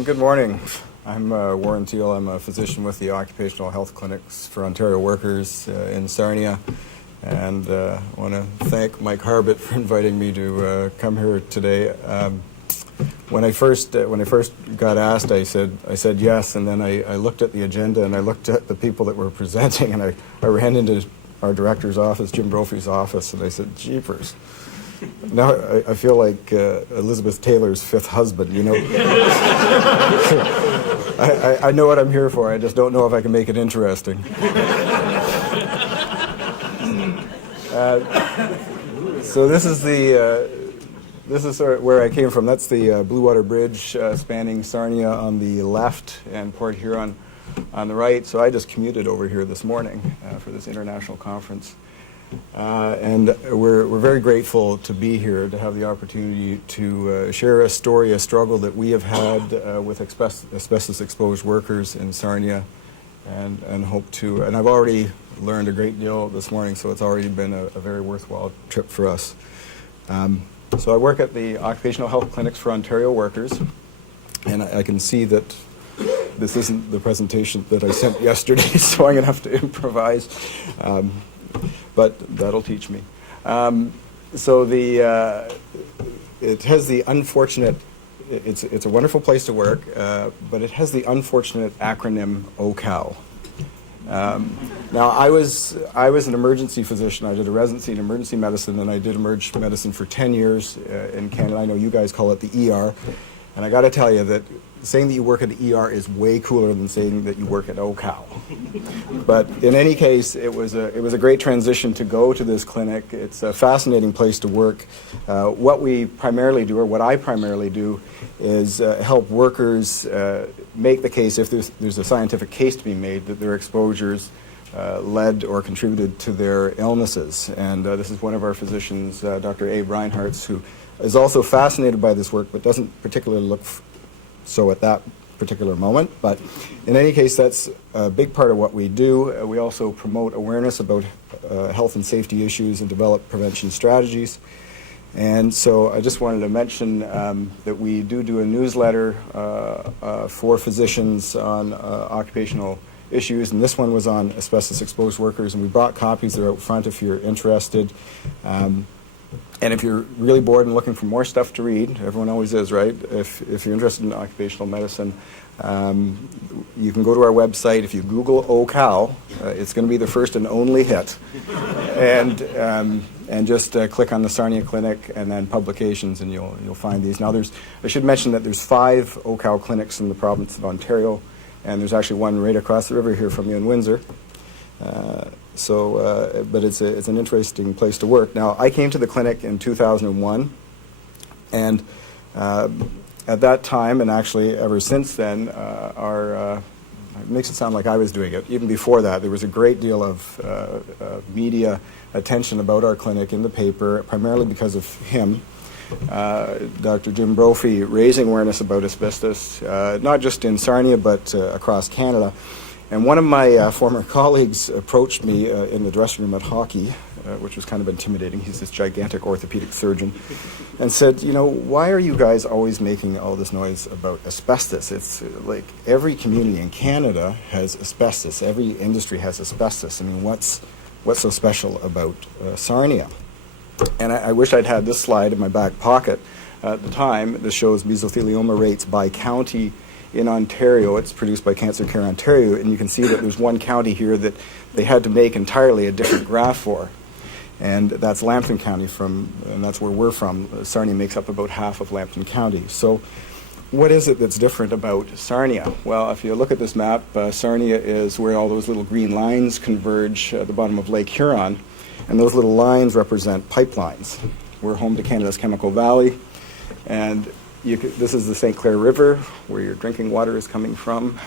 And good morning. I'm Warren Teel. I'm a physician with the Occupational Health Clinics for Ontario Workers in Sarnia. And I want to thank Mike Harbit for inviting me to come here today. When I first got asked, I said yes, and then I looked at the agenda and I looked at the people that were presenting, and I ran into our director's office, Jim Brophy's office, and I said, jeepers. Now I feel like Elizabeth Taylor's fifth husband, you know. I know what I'm here for. I just don't know if I can make it interesting. So this is sort of where I came from. That's the Blue Water Bridge spanning Sarnia on the left and Port Huron on the right. So I just commuted over here this morning for this international conference. And we're very grateful to be here, to have the opportunity to share a story, a struggle that we have had with asbestos-exposed workers in Sarnia, and hope to. And I've already learned a great deal this morning, so it's already been a very worthwhile trip for us. So I work at the Occupational Health Clinics for Ontario Workers, and I can see that this isn't the presentation that I sent yesterday, so I'm going to have to improvise. But that'll teach me. So it has the unfortunate, it's a wonderful place to work, but it has the unfortunate acronym OCAL. Now I was an emergency physician. I did a residency in emergency medicine, and I did emergency medicine for 10 years in Canada. I know you guys call it the ER, and I got to tell you that saying that you work at the ER is way cooler than saying that you work at OCAL. But in any case, it was a great transition to go to this clinic. It's a fascinating place to work. What we primarily do, or what I primarily do, is help workers make the case, if there's a scientific case to be made, that their exposures led or contributed to their illnesses. And this is one of our physicians, Dr. Abe Reinhartz, who is also fascinated by this work, but doesn't particularly look so at that particular moment. But in any case, that's a big part of what we do. We also promote awareness about health and safety issues and develop prevention strategies. And so I just wanted to mention that we do a newsletter for physicians on occupational issues, and this one was on asbestos-exposed workers, and we brought copies. They're out front if you're interested. And if you're really bored and looking for more stuff to read, everyone always is, right? If you're interested in occupational medicine, you can go to our website. If you Google OCAL, it's going to be the first and only hit. And just click on the Sarnia Clinic and then publications, and you'll find these. Now, I should mention that there's 5 OCAL clinics in the province of Ontario, and there's actually one right across the river here from you in Windsor. But it's an interesting place to work. Now, I came to the clinic in 2001, and at that time, and actually ever since then, it makes it sound like I was doing it. Even before that, there was a great deal of media attention about our clinic in the paper, primarily because of him, Dr. Jim Brophy, raising awareness about asbestos, not just in Sarnia, but across Canada. And one of my former colleagues approached me in the dressing room at hockey, which was kind of intimidating. He's this gigantic orthopedic surgeon, and said, why are you guys always making all this noise about asbestos? It's like every community in Canada has asbestos. Every industry has asbestos. I mean, what's so special about Sarnia? And I wish I'd had this slide in my back pocket at the time. This shows mesothelioma rates by county in Ontario. It's produced by Cancer Care Ontario, and you can see that there's one county here that they had to make entirely a different graph for, and that's Lambton County, and that's where we're from. Sarnia makes up about half of Lambton County. So what is it that's different about Sarnia? Well, if you look at this map, Sarnia is where all those little green lines converge at the bottom of Lake Huron, and those little lines represent pipelines. We're home to Canada's Chemical Valley, and this is the St. Clair River, where your drinking water is coming from.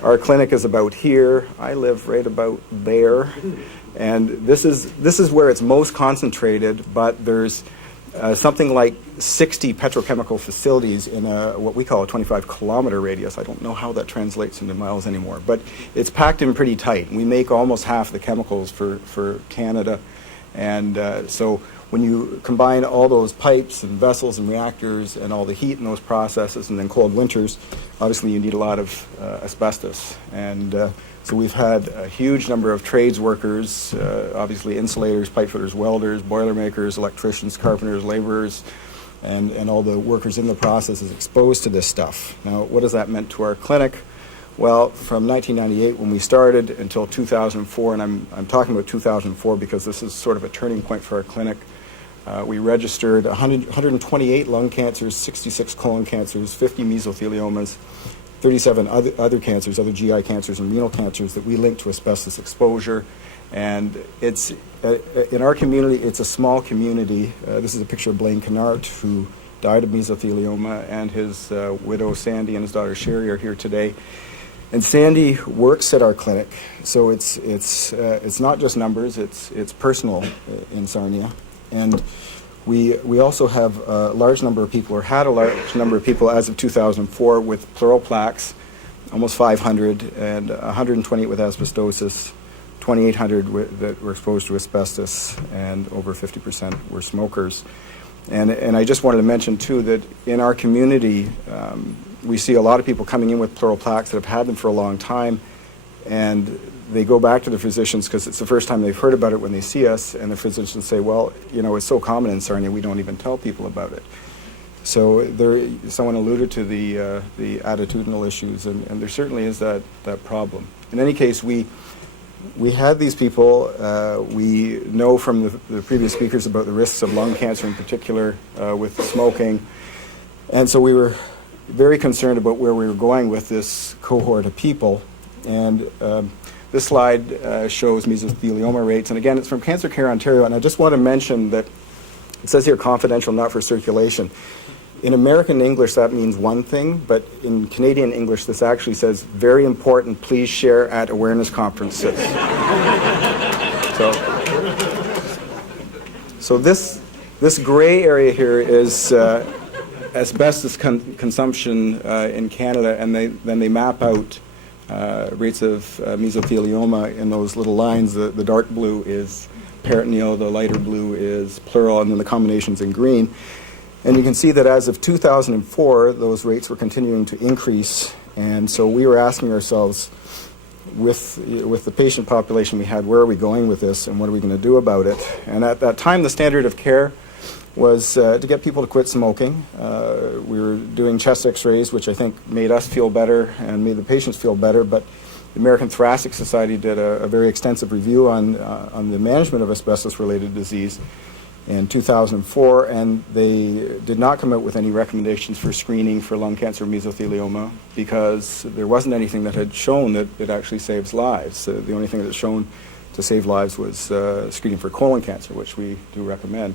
Our clinic is about here. I live right about there. And this is where it's most concentrated, but there's something like 60 petrochemical facilities in what we call a 25-kilometer radius. I don't know how that translates into miles anymore, but it's packed in pretty tight. We make almost half the chemicals for Canada, And so when you combine all those pipes and vessels and reactors and all the heat in those processes, and then cold winters, obviously you need a lot of asbestos. And so we've had a huge number of trades workers, obviously insulators, pipe fitters, welders, boilermakers, electricians, carpenters, laborers, and all the workers in the process is exposed to this stuff. Now, what has that meant to our clinic? Well, from 1998 when we started until 2004, and I'm talking about 2004 because this is sort of a turning point for our clinic, we registered 128 lung cancers, 66 colon cancers, 50 mesotheliomas, 37 other cancers, other GI cancers and renal cancers that we linked to asbestos exposure. And it's in our community, it's a small community. This is a picture of Blaine Kennart, who died of mesothelioma, and his widow Sandy and his daughter Sherry are here today. And Sandy works at our clinic, so it's not just numbers; it's personal in Sarnia. And we also have a large number of people, or had a large number of people as of 2004 with pleural plaques, almost 500, and 128 with asbestosis. 2,800 that were exposed to asbestos, and over 50% were smokers. And I just wanted to mention, too, that in our community, we see a lot of people coming in with pleural plaques that have had them for a long time, and they go back to the physicians because it's the first time they've heard about it when they see us, and the physicians say, well, you know, it's so common in Sarnia, we don't even tell people about it. So someone alluded to the attitudinal issues, and there certainly is that problem. In any case, we had these people. We know from the previous speakers about the risks of lung cancer in particular with smoking. And so we were very concerned about where we were going with this cohort of people. And this slide shows mesothelioma rates. And again, it's from Cancer Care Ontario. And I just want to mention that it says here confidential, not for circulation. In American English, that means one thing, but in Canadian English, this actually says, very important, please share at awareness conferences. So this gray area here is asbestos consumption in Canada, and then they map out rates of mesothelioma in those little lines. The dark blue is peritoneal, the lighter blue is pleural, and then the combination's in green. And you can see that as of 2004, those rates were continuing to increase. And so we were asking ourselves, with the patient population we had, where are we going with this and what are we going to do about it? And at that time, the standard of care was to get people to quit smoking. We were doing chest x-rays, which I think made us feel better and made the patients feel better. But the American Thoracic Society did a very extensive review on the management of asbestos-related disease in 2004, and they did not come out with any recommendations for screening for lung cancer or mesothelioma because there wasn't anything that had shown that it actually saves lives. The only thing that had shown to save lives was screening for colon cancer, which we do recommend.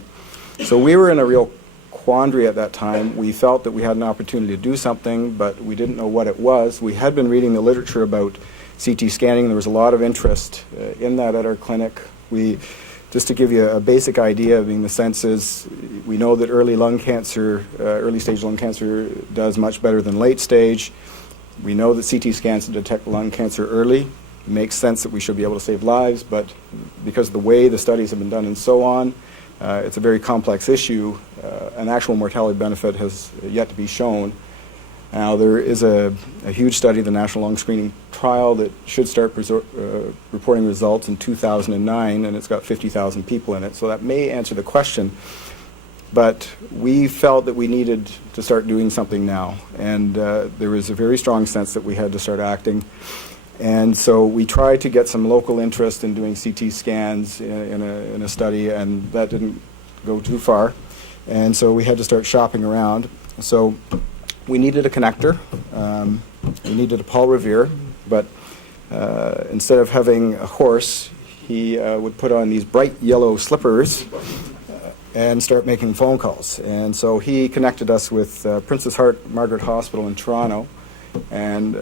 So we were in a real quandary at that time. We felt that we had an opportunity to do something, but we didn't know what it was. We had been reading the literature about CT scanning. There was a lot of interest in that at our clinic. Just to give you a basic idea, the sense is we know that early stage lung cancer does much better than late stage. We know that CT scans to detect lung cancer early. It makes sense that we should be able to save lives, but because of the way the studies have been done and so on, it's a very complex issue. An actual mortality benefit has yet to be shown. Now, there is a huge study, the National Lung Screening Trial, that should start reporting results in 2009, and it's got 50,000 people in it, so that may answer the question. But we felt that we needed to start doing something now, and there was a very strong sense that we had to start acting. And so we tried to get some local interest in doing CT scans in a study, and that didn't go too far. And so we had to start shopping around. So we needed a connector. We needed a Paul Revere, but instead of having a horse, he would put on these bright yellow slippers and start making phone calls. And so he connected us with Princess Margaret Hospital in Toronto and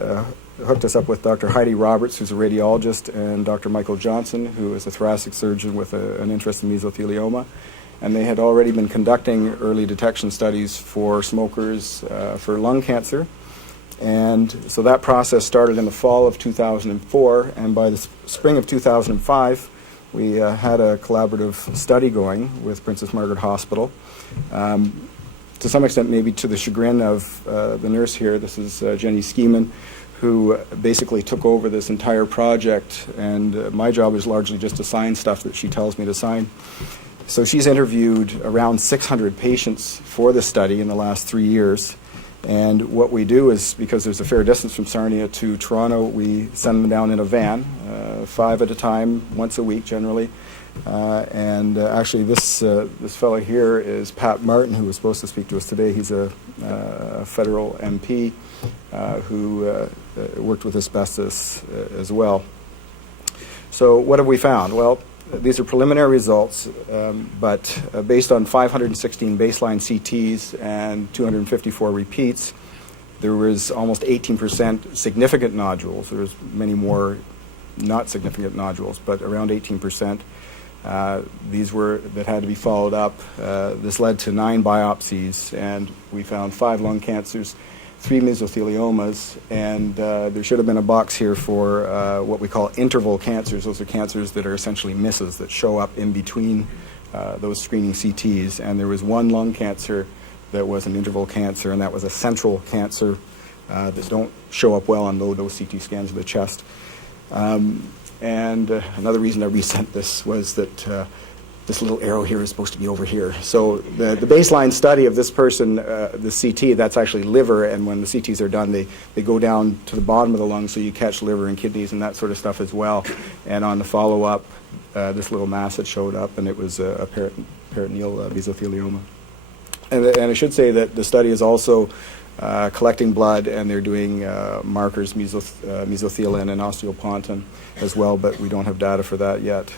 hooked us up with Dr. Heidi Roberts, who's a radiologist, and Dr. Michael Johnson, who is a thoracic surgeon with an interest in mesothelioma. And they had already been conducting early detection studies for smokers for lung cancer. And so that process started in the fall of 2004, and by the spring of 2005, we had a collaborative study going with Princess Margaret Hospital. To some extent, maybe to the chagrin of the nurse here, this is Jenny Skeeman, who basically took over this entire project, and my job is largely just to sign stuff that she tells me to sign. So she's interviewed around 600 patients for the study in the last 3 years. And what we do is, because there's a fair distance from Sarnia to Toronto, we send them down in a van, 5 at a time, once a week generally. Actually, this fellow here is Pat Martin, who was supposed to speak to us today. He's a federal MP who worked with asbestos as well. So what have we found? Well, these are preliminary results, but based on 516 baseline CTs and 254 repeats, there was almost 18% significant nodules. There was many more not significant nodules, but around 18%. These were that had to be followed up. This led to 9 biopsies, and we found 5 lung cancers, 3 mesotheliomas, and there should have been a box here for what we call interval cancers. Those are cancers that are essentially misses that show up in between those screening CTs. And there was 1 lung cancer that was an interval cancer, and that was a central cancer that don't show up well on low-dose CT scans of the chest. Another reason I resent this was that this little arrow here is supposed to be over here. So the baseline study of this person, the CT, that's actually liver, and when the CTs are done, they go down to the bottom of the lung, so you catch liver and kidneys and that sort of stuff as well. And on the follow-up, this little mass had showed up, and it was a peritoneal mesothelioma. And I should say that the study is also collecting blood, and they're doing markers, mesothelin and osteopontin as well, but we don't have data for that yet.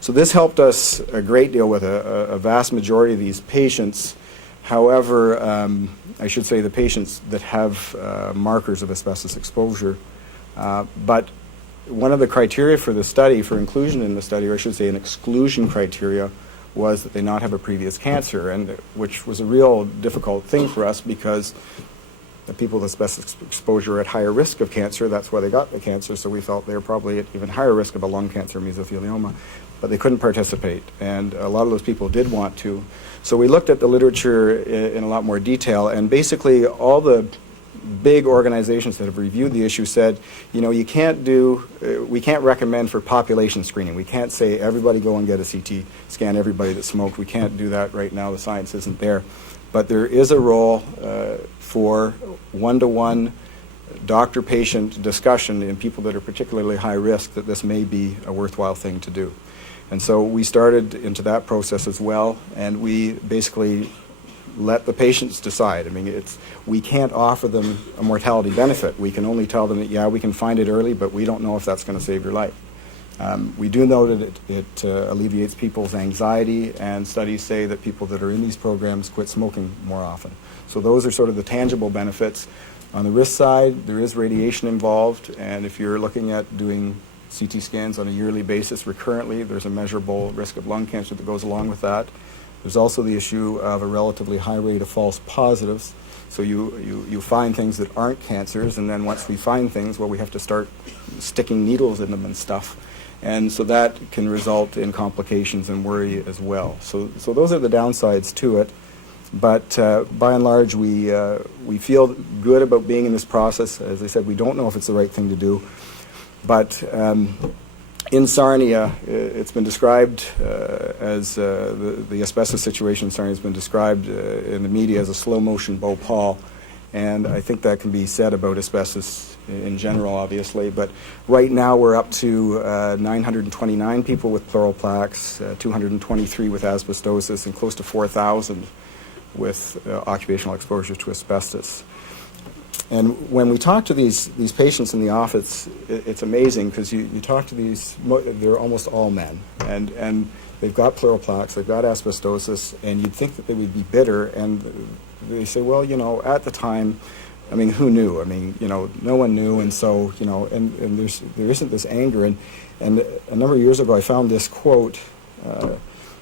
So this helped us a great deal with a vast majority of these patients. However, I should say the patients that have markers of asbestos exposure. But one of the criteria for the study, for inclusion in the study, or I should say an exclusion criteria, was that they not have a previous cancer, and which was a real difficult thing for us because the people with asbestos exposure are at higher risk of cancer. That's why they got the cancer, so we felt they were probably at even higher risk of a lung cancer, mesothelioma. But they couldn't participate, and a lot of those people did want to. So we looked at the literature in a lot more detail, and basically all the big organizations that have reviewed the issue said, you know, we can't recommend for population screening. We can't say everybody go and get a CT scan, everybody that smoked. We can't do that right now. The science isn't there. But there is a role for one-to-one doctor-patient discussion in people that are particularly high risk, that this may be a worthwhile thing to do. And so we started into that process as well, and we basically let the patients decide. I mean, we can't offer them a mortality benefit. We can only tell them that, yeah, we can find it early, but we don't know if that's going to save your life. We do know that it alleviates people's anxiety, and studies say that people that are in these programs quit smoking more often. So those are sort of the tangible benefits. On the risk side, there is radiation involved, and if you're looking at doing CT scans on a yearly basis recurrently, there's a measurable risk of lung cancer that goes along with that. There's also the issue of a relatively high rate of false positives. So you find things that aren't cancers, and then once we find things, well, we have to start sticking needles in them and stuff. And so that can result in complications and worry as well. So those are the downsides to it. But by and large, we feel good about being in this process. As I said, we don't know if it's the right thing to do. But in Sarnia, it's been described as the asbestos situation in Sarnia has been described in the media as a slow-motion Bhopal. And I think that can be said about asbestos in general, obviously. But right now we're up to 929 people with pleural plaques, 223 with asbestosis, and close to 4,000 with occupational exposure to asbestos. And when we talk to these patients in the office, it's amazing because you talk to these, they're almost all men. And they've got pleural plaques, they've got asbestosis, and you'd think that they would be bitter. And they say, well, you know, at the time, I mean, who knew? I mean, you know, no one knew. And so, you know, and there isn't this anger. And a number of years ago, I found this quote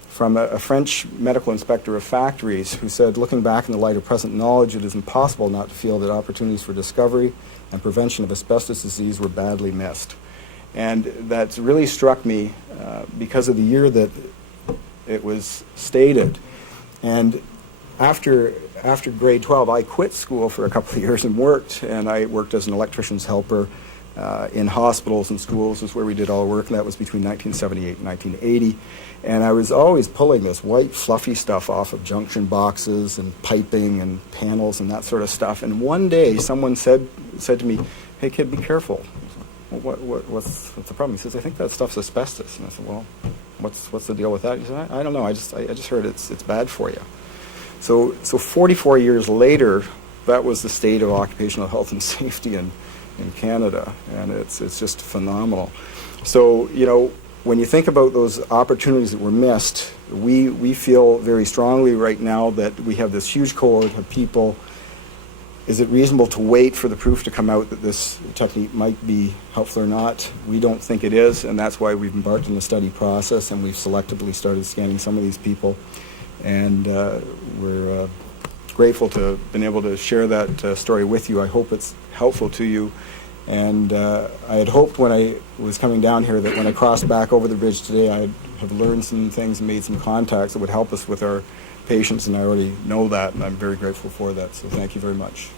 from a French medical inspector of factories who said, looking back in the light of present knowledge, it is impossible not to feel that opportunities for discovery and prevention of asbestos disease were badly missed. And that's really struck me because of the year that it was stated. And after grade 12, I quit school for a couple of years and worked. And I worked as an electrician's helper in hospitals and schools is where we did all the work. And that was between 1978 and 1980. And I was always pulling this white fluffy stuff off of junction boxes and piping and panels and that sort of stuff. And one day someone said to me, "Hey kid, be careful." Well, what's the problem? He says, "I think that stuff's asbestos." And I said, "Well, what's the deal with that?" He said, I don't know. I just heard it's bad for you. So 44 years later, that was the state of occupational health and safety in Canada, and it's just phenomenal. So, you know, when you think about those opportunities that were missed, we feel very strongly right now that we have this huge cohort of people. Is it reasonable to wait for the proof to come out that this technique might be helpful or not? We don't think it is, and that's why we've embarked on the study process, and we've selectively started scanning some of these people. And we're grateful to have been able to share that story with you. I hope it's helpful to you. And I had hoped when I was coming down here that when I crossed back over the bridge today, I'd have learned some things and made some contacts that would help us with our patients, and I already know that, and I'm very grateful for that. So thank you very much.